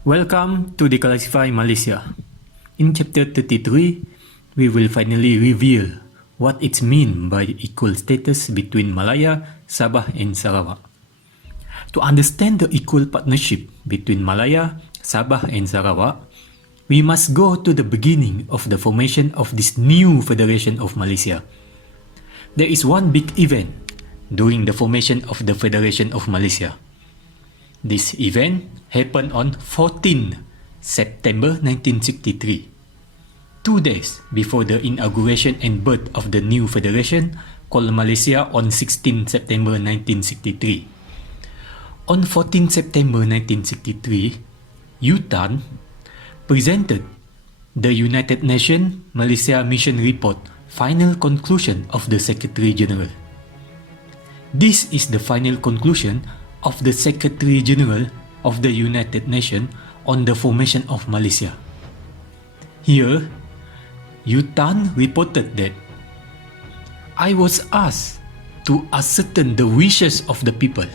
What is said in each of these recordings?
Welcome to Declassify Malaysia. In chapter 33, we will finally reveal what it means by equal status between Malaya, Sabah and Sarawak. To understand the equal partnership between Malaya, Sabah and Sarawak, we must go to the beginning of the formation of this new Federation of Malaysia. There is one big event during the formation of the Federation of Malaysia. This event happened on 14 September 1963, 2 days before the inauguration and birth of the new federation called Malaysia on 16 September 1963. On 14 September 1963, UTAN presented the United Nations Malaysia Mission Report final conclusion of the Secretary General. This is the final conclusion of the Secretary General of the United Nations on the formation of Malaysia. Here, UTAN reported that I was asked to ascertain the wishes of the people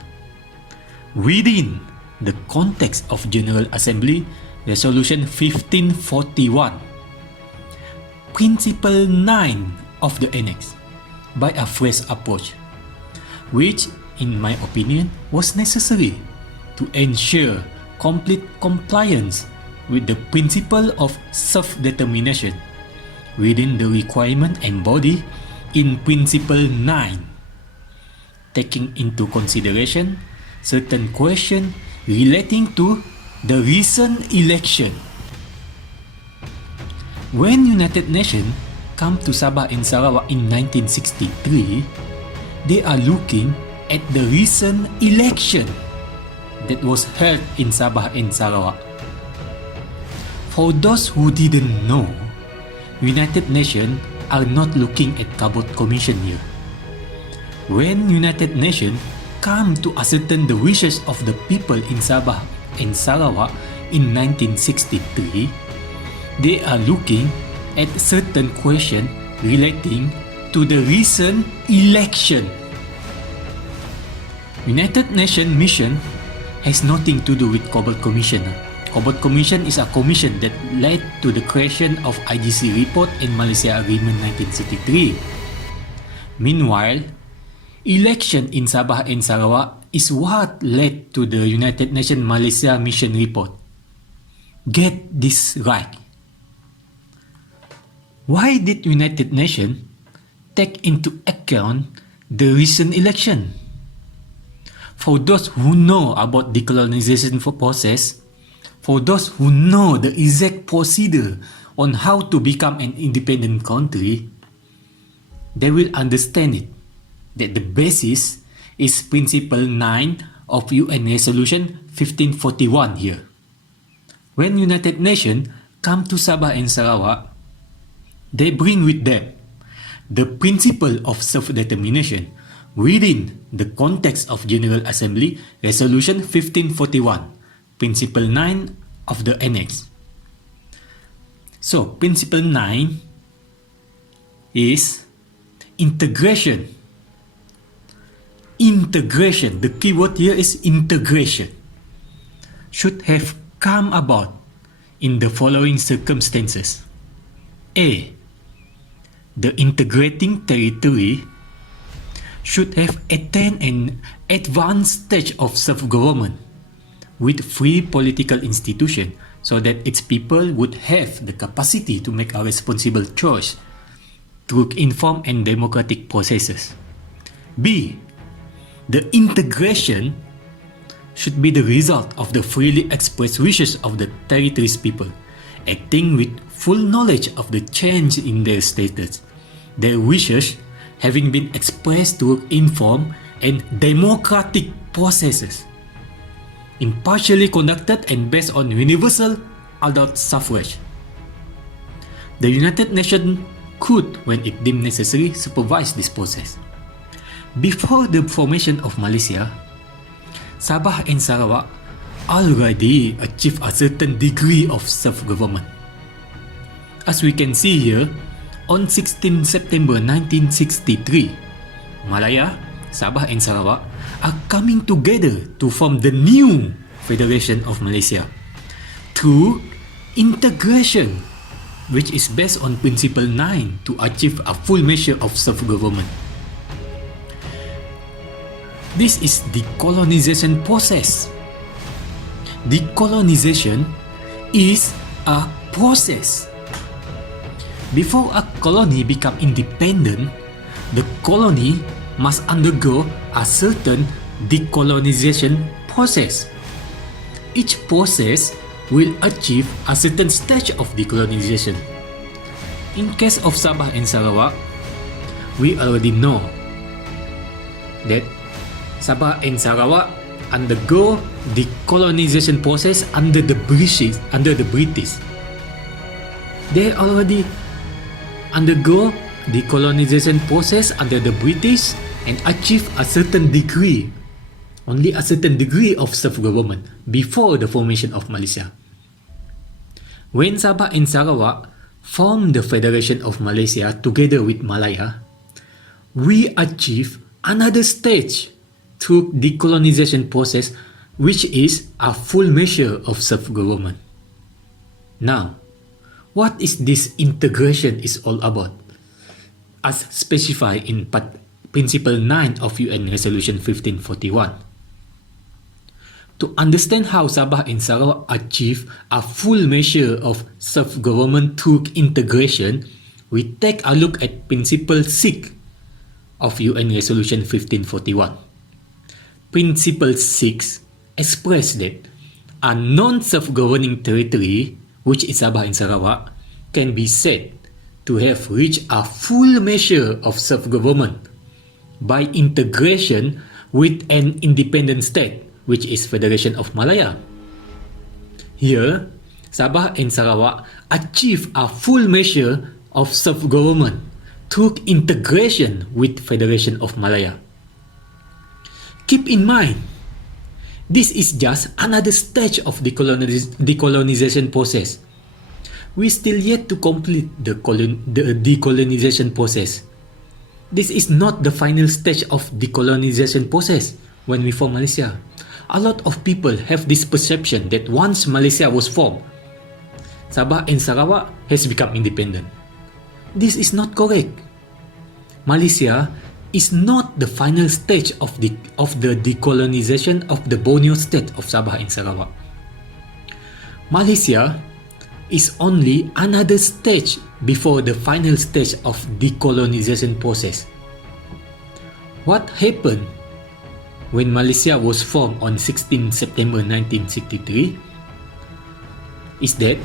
within the context of General Assembly Resolution 1541, Principle 9 of the Annex, by a fresh approach, which in my opinion was necessary to ensure complete compliance with the principle of self-determination within the requirement embodied in Principle 9, taking into consideration certain questions relating to the recent election. When United Nations come to Sabah and Sarawak in 1963, they are looking at the recent election that was held in Sabah and Sarawak. For those who didn't know, United Nations are not looking at Cabot Commission here. When United Nations come to ascertain the wishes of the people in Sabah and Sarawak in 1963, they are looking at certain questions relating to the recent election. United Nations mission has nothing to do with Cabot Commission. Cabot Commission is a commission that led to the creation of IGC report and Malaysia Agreement 1963. Meanwhile, election in Sabah and Sarawak is what led to the United Nations Malaysia mission report. Get this right. Why did United Nations take into account the recent election? For those who know about decolonization process, for those who know the exact procedure on how to become an independent country, they will understand it, that the basis is Principle 9 of UN Resolution 1541 here. When United Nations come to Sabah and Sarawak, they bring with them the principle of self-determination within the context of General Assembly Resolution 1541, Principle 9 of the Annex. So, Principle 9 is integration. Integration, the key word here is integration, should have come about in the following circumstances. A. The integrating territory should have attained an advanced stage of self-government with free political institution so that its people would have the capacity to make a responsible choice through informed and democratic processes. B. The integration should be the result of the freely expressed wishes of the territory's people, acting with full knowledge of the change in their status. Their wishes having been expressed through informed and democratic processes, impartially conducted and based on universal adult suffrage. The United Nations could, when it deemed necessary, supervise this process. Before the formation of Malaysia, Sabah and Sarawak already achieved a certain degree of self-government. As we can see here, on 16 September 1963, Malaya, Sabah and Sarawak are coming together to form the new Federation of Malaysia, through integration, which is based on Principle 9 to achieve a full measure of self-government. This is decolonization process. Decolonization is a process. Before a colony becomes independent, the colony must undergo a certain decolonization process. Each process will achieve a certain stage of decolonization. In case of Sabah and Sarawak, we already know that Sabah and Sarawak undergo decolonization process under the British. They already undergo decolonization process under the British and achieve a certain degree, only a certain degree of self-government before the formation of Malaysia. When Sabah and Sarawak formed the Federation of Malaysia together with Malaya, we achieve another stage through decolonization process, which is a full measure of self-government. Now, what is this integration is all about? As specified in Principle 9 of UN Resolution 1541. To understand how Sabah and Sarawak achieve a full measure of self-government through integration, we take a look at Principle 6 of UN Resolution 1541. Principle 6 expresses that a non-self-governing territory, which is Sabah and Sarawak, can be said to have reached a full measure of self-government by integration with an independent state, which is Federation of Malaya. Here, Sabah and Sarawak achieve a full measure of self-government through integration with Federation of Malaya. Keep in mind, this is just another stage of decolonization process. We still yet to complete the decolonization process. This is not the final stage of decolonization process when we form Malaysia. A lot of people have this perception that once Malaysia was formed, Sabah and Sarawak has become independent. This is not correct. Malaysia is not the final stage of the decolonization of the Borneo state of Sabah and Sarawak. Malaysia is only another stage before the final stage of decolonization process. What happened when Malaysia was formed on 16 September 1963 is that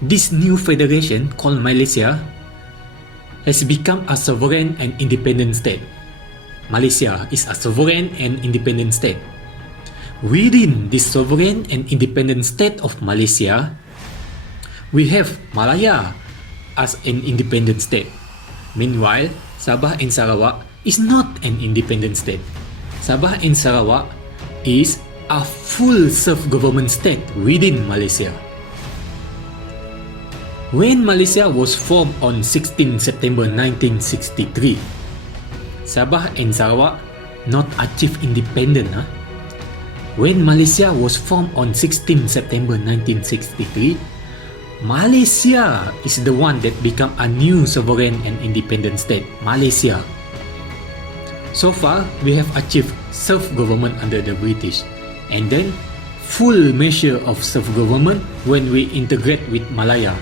this new federation called Malaysia has become a sovereign and independent state. Malaysia is a sovereign and independent state. Within this sovereign and independent state of Malaysia, we have Malaya as an independent state. Meanwhile, Sabah and Sarawak is not an independent state. Sabah and Sarawak is a full self-government state within Malaysia. When Malaysia was formed on 16 September 1963, Sabah and Sarawak not achieve independence. When Malaysia was formed on 16 September 1963, Malaysia is the one that become a new sovereign and independent state, Malaysia. So far, we have achieved self-government under the British, and then full measure of self-government when we integrate with Malaya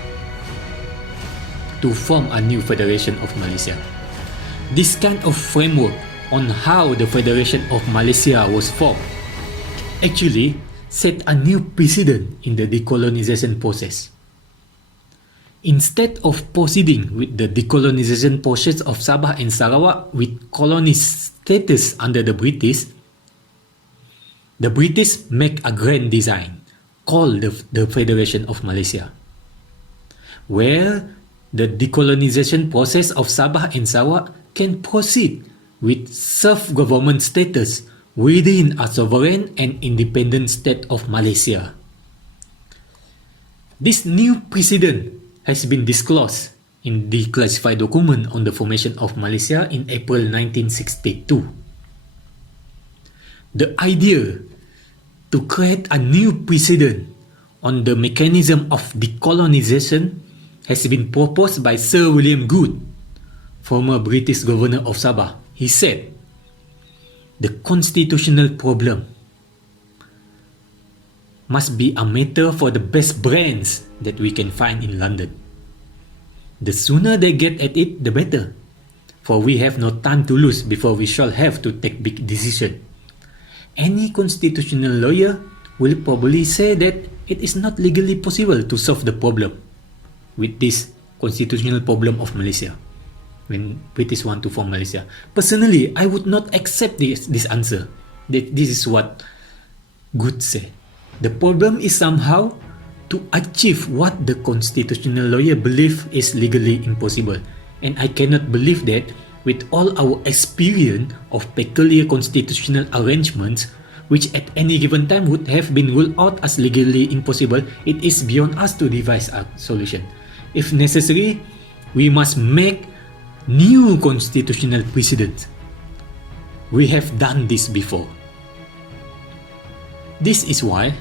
to form a new Federation of Malaysia. This kind of framework on how the Federation of Malaysia was formed actually set a new precedent in the decolonization process. Instead of proceeding with the decolonization process of Sabah and Sarawak with colony status under the British make a grand design called the Federation of Malaysia, where the decolonization process of Sabah and Sarawak can proceed with self-government status within a sovereign and independent state of Malaysia. This new precedent has been disclosed in the classified document on the formation of Malaysia in April 1962. The idea to create a new precedent on the mechanism of decolonization has been proposed by Sir William Good, former British governor of Sabah. He said, "The constitutional problem must be a matter for the best brains that we can find in London. The sooner they get at it, the better, for we have no time to lose before we shall have to take big decisions. Any constitutional lawyer will probably say that it is not legally possible to solve the problem with this constitutional problem of Malaysia when British want to form Malaysia. Personally, I would not accept this answer. This is what Good said. The problem is somehow to achieve what the constitutional lawyer believe is legally impossible. And I cannot believe that with all our experience of peculiar constitutional arrangements, which at any given time would have been ruled out as legally impossible, it is beyond us to devise a solution. If necessary, we must make new constitutional precedents. We have done this before. This is why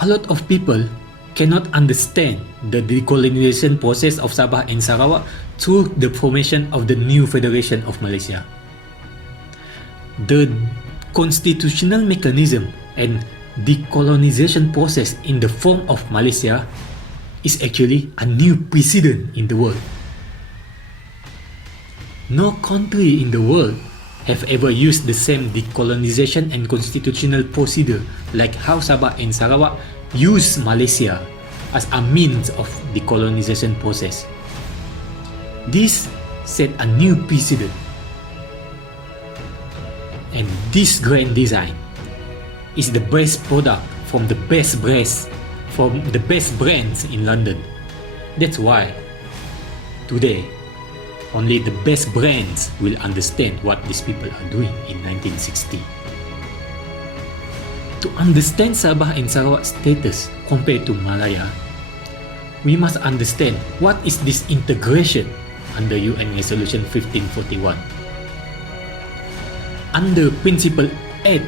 a lot of people cannot understand the decolonization process of Sabah and Sarawak through the formation of the new Federation of Malaysia. The constitutional mechanism and decolonization process in the form of Malaysia is actually a new precedent in the world. No country in the world have ever used the same decolonization and constitutional procedure like how Sabah and Sarawak use Malaysia as a means of decolonization process. This set a new precedent. And this grand design is the best product from the best brands in London. That's why today only the best brands will understand what these people are doing in 1960. To understand Sabah and Sarawak's status compared to Malaya, we must understand what is this integration under UN Resolution 1541. Under Principle 8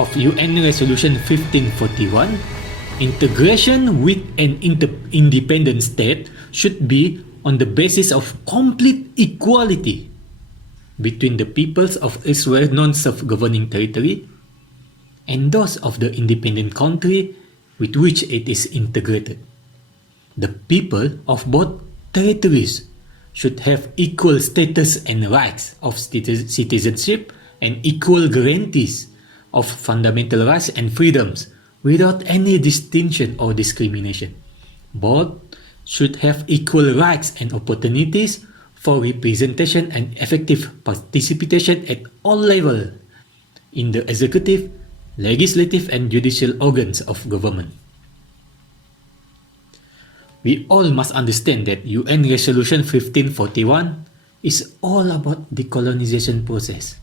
of UN Resolution 1541, integration with an independent state should be on the basis of complete equality between the peoples of Israel's non-self-governing territory and those of the independent country with which it is integrated. The people of both territories should have equal status and rights of citizenship and equal guarantees of fundamental rights and freedoms without any distinction or discrimination. Both should have equal rights and opportunities for representation and effective participation at all levels in the executive, legislative and judicial organs of government. We all must understand that UN Resolution 1541 is all about decolonization process.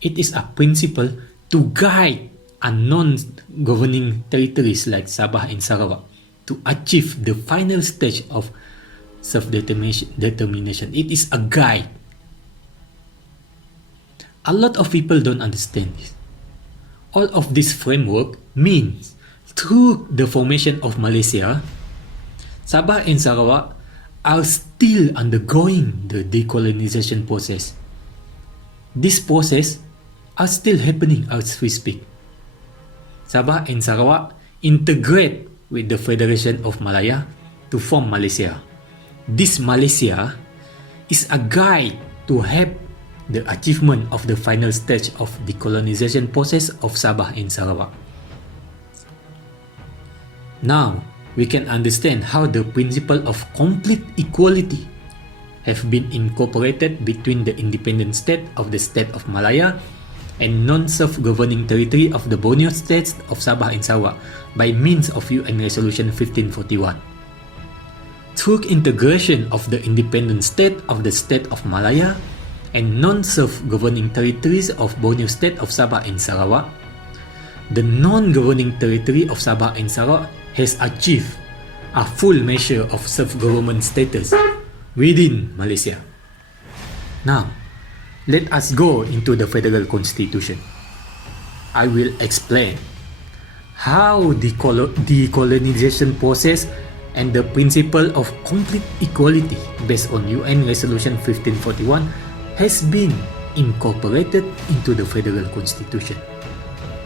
It is a principle to guide a non-governing territories like Sabah and Sarawak to achieve the final stage of self-determination. It is a guide. A lot of people don't understand this. All of this framework means through the formation of Malaysia, Sabah and Sarawak are still undergoing the decolonization process. This process are still happening as we speak. Sabah and Sarawak integrate with the Federation of Malaya to form Malaysia. This Malaysia is a guide to help the achievement of the final stage of decolonization process of Sabah and Sarawak. Now, we can understand how the principle of complete equality have been incorporated between the independent state of the state of Malaya and non-self-governing territory of the Borneo states of Sabah and Sarawak by means of UN Resolution 1541. Through integration of the independent state of the state of Malaya and non-self-governing territories of Borneo state of Sabah and Sarawak, the non-governing territory of Sabah and Sarawak has achieved a full measure of self-government status within Malaysia. Now, let us go into the Federal Constitution. I will explain how the decolonization process and the principle of complete equality based on UN Resolution 1541 has been incorporated into the Federal Constitution.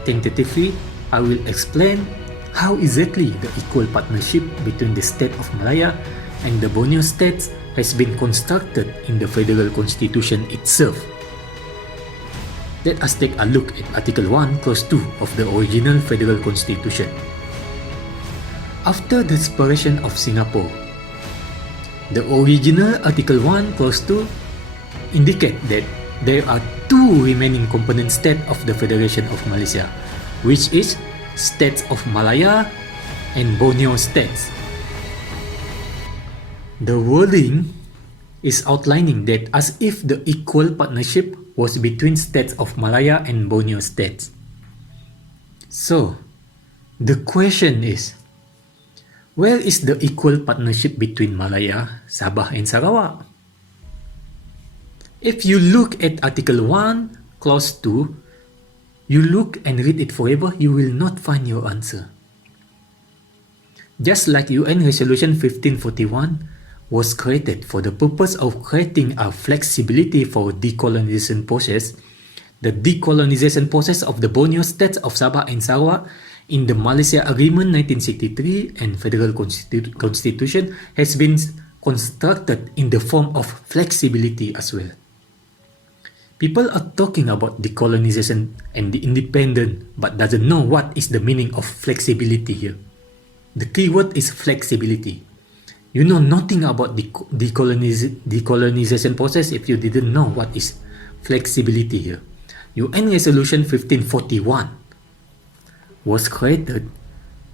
Tentatively, I will explain how exactly the equal partnership between the state of Malaya and the Borneo states has been constructed in the Federal Constitution itself. Let us take a look at Article 1, Clause 2 of the original Federal Constitution. After the separation of Singapore, the original Article 1, Clause 2 indicate that there are two remaining component states of the Federation of Malaysia, which is States of Malaya and Borneo states. The wording is outlining that as if the equal partnership was between States of Malaya and Borneo states. So, the question is, where is the equal partnership between Malaya, Sabah and Sarawak? If you look at Article 1, Clause 2, you look and read it forever, you will not find your answer. Just like UN Resolution 1541 was created for the purpose of creating a flexibility for decolonization process, the decolonization process of the Borneo states of Sabah and Sarawak in the Malaysia Agreement 1963 and Federal Constitution has been constructed in the form of flexibility as well. People are talking about decolonization and the independent but doesn't know what is the meaning of flexibility here. The key word is flexibility. You know nothing about the decolonization process if you didn't know what is flexibility here. UN Resolution 1541 was created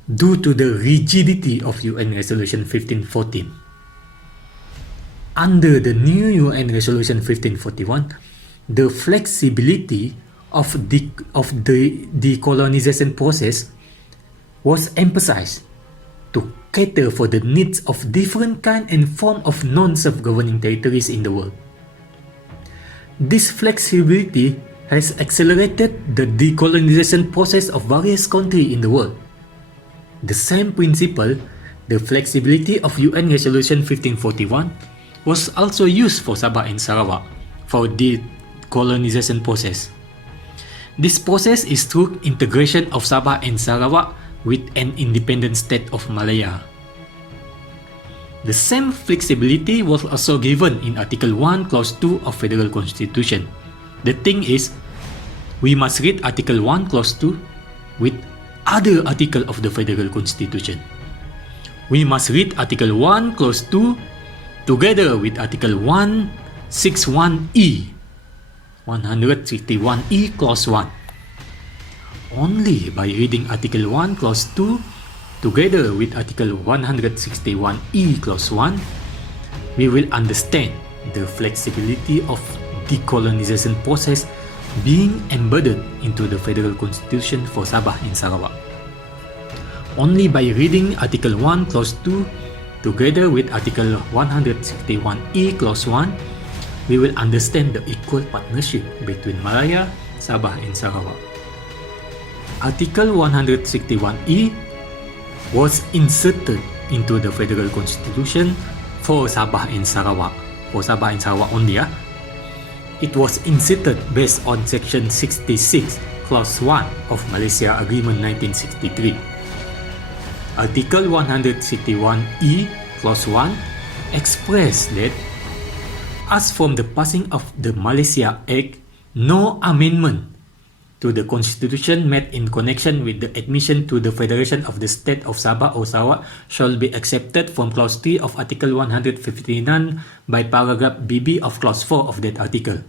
due to the rigidity of UN Resolution 1514. Under the new UN Resolution 1541, the flexibility of the decolonization process was emphasized to cater for the needs of different kind and form of non-self-governing territories in the world. This flexibility has accelerated the decolonization process of various countries in the world. The same principle, the flexibility of UN Resolution 1541, was also used for Sabah and Sarawak for the colonization process. This process is through integration of Sabah and Sarawak with an independent state of Malaya. The same flexibility was also given in Article 1, Clause 2 of Federal Constitution. The thing is, we must read Article 1, Clause 2 with other article of the Federal Constitution. We must read Article 1, Clause 2 together with Article 161E, 161E, Clause 1. Only by reading Article 1, Clause 2 together with Article 161E, Clause 1, we will understand the flexibility of decolonization process being embedded into the Federal Constitution for Sabah and Sarawak. Only by reading Article 1, Clause 2 together with Article 161E, Clause 1, we will understand the equal partnership between Malaya, Sabah and Sarawak. Article 161E was inserted into the Federal Constitution for Sabah and Sarawak. For Sabah and Sarawak only. It was inserted based on Section 66, Clause 1 of Malaysia Agreement 1963. Article 161E, Clause 1 expressed that as from the passing of the Malaysia Act, no amendment to the Constitution made in connection with the admission to the Federation of the State of Sabah or Sarawak shall be accepted from Clause 3 of Article 159 by Paragraph BB of Clause 4 of that article.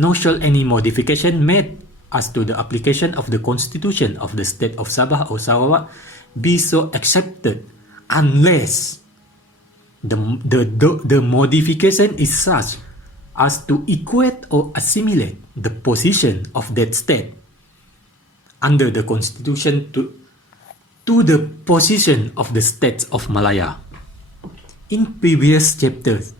Nor shall any modification made as to the application of the Constitution of the State of Sabah or Sarawak be so accepted unless the modification is such as to equate or assimilate the position of that state under the Constitution to the position of the states of Malaya. In previous chapters,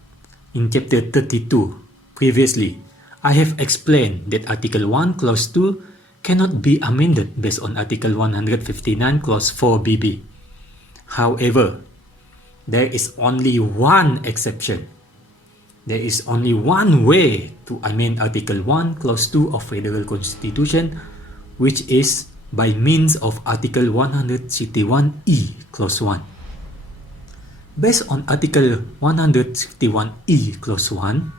in chapter 32, previously, I have explained that Article 1, Clause 2 cannot be amended based on Article 159 Clause 4BB. However, there is only one exception. There is only one way to amend Article 1 Clause 2 of Federal Constitution, which is by means of Article 161E Clause 1. Based on Article 161E Clause 1,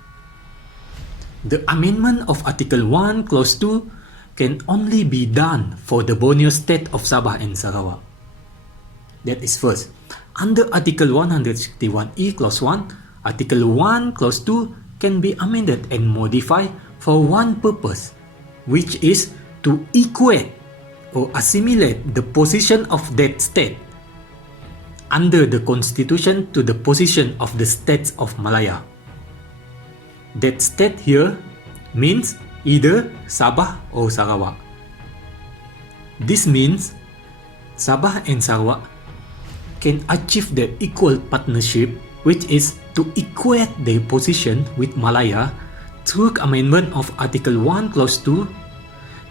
the amendment of Article 1 Clause 2 can only be done for the Borneo State of Sabah and Sarawak. That is first. Under Article 161E Clause 1, Article 1 Clause 2 can be amended and modified for one purpose, which is to equate or assimilate the position of that state under the Constitution to the position of the states of Malaya. That state here means either Sabah or Sarawak. This means Sabah and Sarawak can achieve the equal partnership, which is to equate their position with Malaya through amendment of Article 1 Clause 2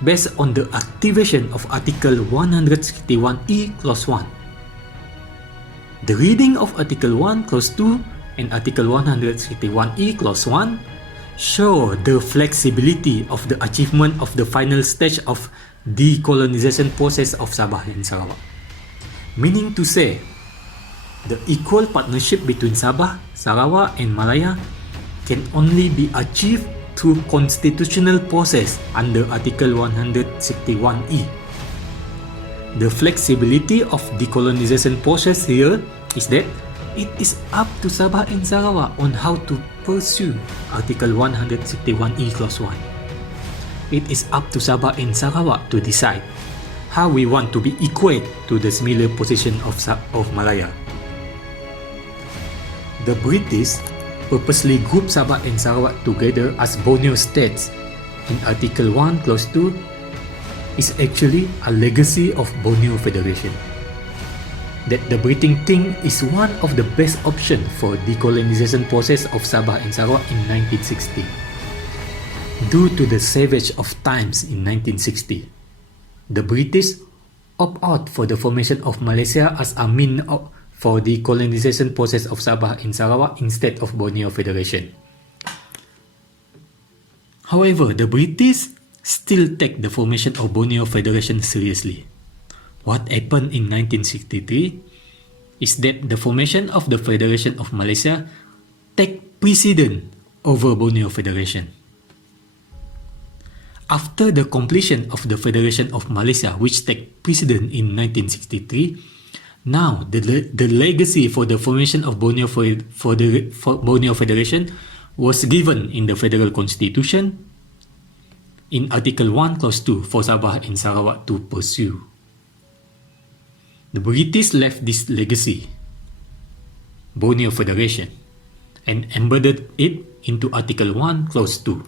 based on the activation of Article 161E Clause 1. The reading of Article 1 Clause 2 and Article 161E Clause 1 show the flexibility of the achievement of the final stage of decolonization process of Sabah and Sarawak. Meaning to say, the equal partnership between Sabah, Sarawak and Malaya can only be achieved through constitutional process under Article 161E. The flexibility of decolonization process here is that it is up to Sabah and Sarawak on how to pursue Article 161E Clause 1. It is up to Sabah and Sarawak to decide how we want to be equate to the similar position of Malaya. The British purposely grouped Sabah and Sarawak together as Borneo states in Article 1 Clause 2 is actually a legacy of Borneo Federation. That the British think is one of the best options for decolonization process of Sabah and Sarawak in 1960. Due to the savage of times in 1960, the British opt out for the formation of Malaysia as a means for the colonization process of Sabah and Sarawak instead of Borneo Federation. However, the British still take the formation of Borneo Federation seriously. What happened in 1963 is that the formation of the Federation of Malaysia take precedence over Borneo Federation. After the completion of the Federation of Malaysia, which take precedence in 1963, now the legacy for the formation of Borneo Borneo Federation was given in the Federal Constitution in Article 1 Clause 2 for Sabah and Sarawak to pursue. The British left this legacy, Borneo Federation, and embedded it into Article 1 Clause 2.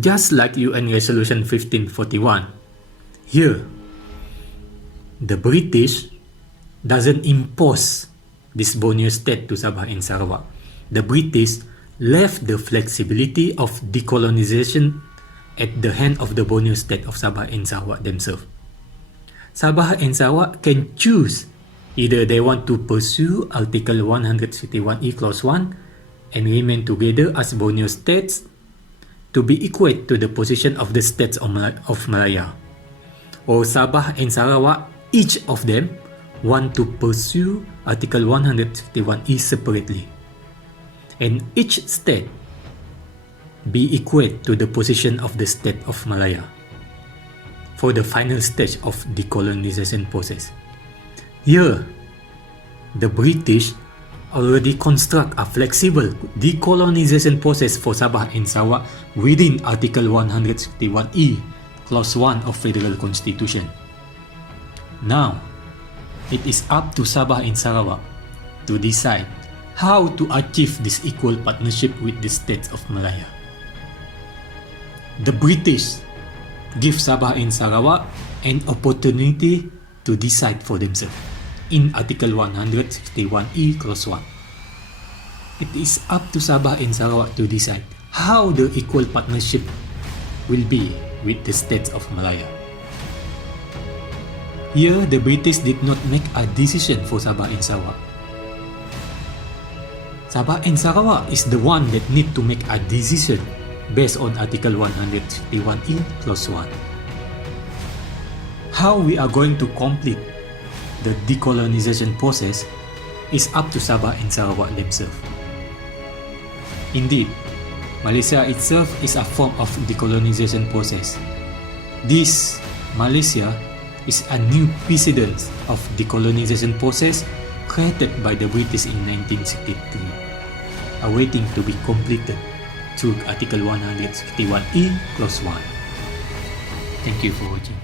Just like UN Resolution 1541, here, the British doesn't impose this Borneo state to Sabah and Sarawak. The British left the flexibility of decolonization at the hand of the Borneo state of Sabah and Sarawak themselves. Sabah and Sarawak can choose either they want to pursue Article 151E Clause 1 and remain together as Borneo states to be equate to the position of the states of Malaya, or Sabah and Sarawak, each of them want to pursue Article 151E separately, and each state be equate to the position of the state of Malaya for the final stage of decolonization process. Here, the British already construct a flexible decolonization process for Sabah and Sarawak within Article 161E, Clause 1 of Federal Constitution. Now, it is up to Sabah and Sarawak to decide how to achieve this equal partnership with the states of Malaya. The British give Sabah and Sarawak an opportunity to decide for themselves in Article 161E Clause 1. It is up to Sabah and Sarawak to decide how the equal partnership will be with the states of Malaya. Here, the British did not make a decision for Sabah and Sarawak. Sabah and Sarawak is the one that need to make a decision based on Article 151E Clause 1. How we are going to complete the decolonization process is up to Sabah and Sarawak themselves. Indeed, Malaysia itself is a form of decolonization process. This Malaysia is a new precedent of decolonization process created by the British in 1963, awaiting to be completed through Article 151E Clause 1. Thank you for watching.